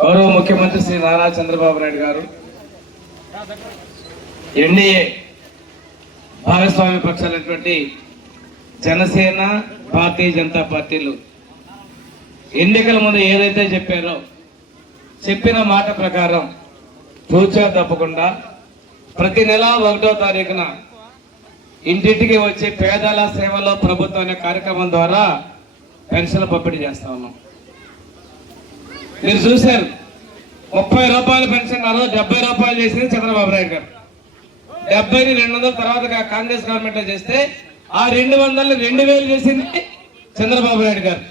గౌరవ ముఖ్యమంత్రి శ్రీ నారా చంద్రబాబు నాయుడు గారు ఎన్డీఏ భాగస్వామ్య పక్షాలైనటువంటి జనసేన, భారతీయ జనతా పార్టీలు ఎన్నికల ముందు ఏదైతే చెప్పారో చెప్పిన మాట ప్రకారం తూచా తప్పకుండా ప్రతి నెల 1వ తారీఖున ఇంటింటికి వచ్చి పేదల సేవలో ప్రభుత్వం అనే కార్యక్రమం ద్వారా పెన్షన్లు పంపిణీ చేస్తా ఉన్నాం. మీరు చూశారు, 30 రూపాయల పెన్షన్ 70 రూపాయలు చేసింది చంద్రబాబు నాయుడు గారు. 70ని 200 తర్వాత కాంగ్రెస్ గవర్నమెంట్ చేస్తే ఆ 200ని 2000 చేసింది చంద్రబాబు నాయుడు గారు.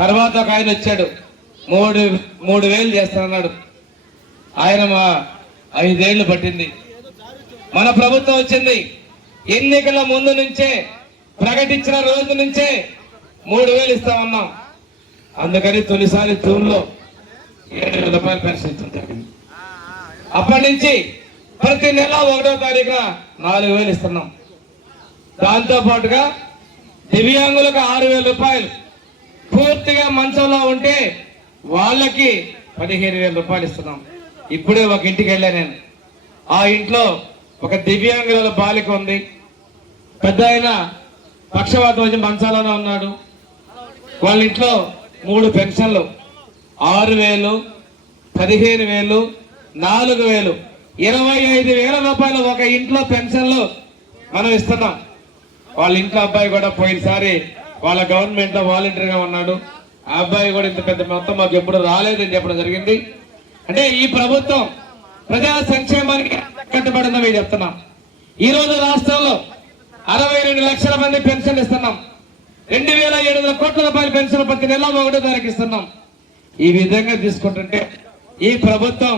తర్వాత ఒక ఆయన వచ్చాడు, 3000 చేస్తానన్నాడు. ఆయన 5 ఏళ్లు పట్టింది. మన ప్రభుత్వం వచ్చింది, ఎన్నికల ముందు నుంచే ప్రకటించిన రోజు నుంచే 3000 ఇస్తామన్నాం. అందుకని తొలిసారి జూన్లో 7000 రూపాయల పెన్షన్ ఇచ్చడం జరిగింది. అప్పటి నుంచి ప్రతి నెల 1వ తారీఖున 4000 ఇస్తున్నాం. దాంతో పాటుగా దివ్యాంగులకు 6000 రూపాయలు, పూర్తిగా మంచంలో ఉంటే వాళ్ళకి 15000 రూపాయలు ఇస్తున్నాం. ఇప్పుడే ఒక ఇంటికి వెళ్ళా నేను. ఆ ఇంట్లో ఒక దివ్యాంగుల బాలిక ఉంది. పెద్ద ఆయన పక్షవాతం వచ్చి మంచాలోనే ఉన్నాడు. వాళ్ళ ఇంట్లో 3 పెన్షన్లు, 6000, 15000, 4000, 25,000 రూపాయలు ఒక ఇంట్లో పెన్షన్లు మనం ఇస్తున్నాం. వాళ్ళ ఇంట్లో అబ్బాయి కూడా పోయినసారి వాళ్ళ గవర్నమెంట్ లో వాలంటీర్గా ఉన్నాడు. ఆ అబ్బాయి కూడా ఇంత పెద్ద మొత్తం మాకు ఎప్పుడు రాలేదని చెప్పడం జరిగింది. అంటే ఈ ప్రభుత్వం ప్రజా సంక్షేమానికి కట్టుబడిందో మేము చెప్తున్నాం. ఈ రోజు రాష్ట్రంలో 62 లక్షల మంది పెన్షన్ ఇస్తున్నాం. 2700 కోట్ల రూపాయల పెన్షన్ ప్రతి నెల 1వ తారీఖు ఇస్తున్నాం. ఈ విధంగా తీసుకుంటుంటే ఈ ప్రభుత్వం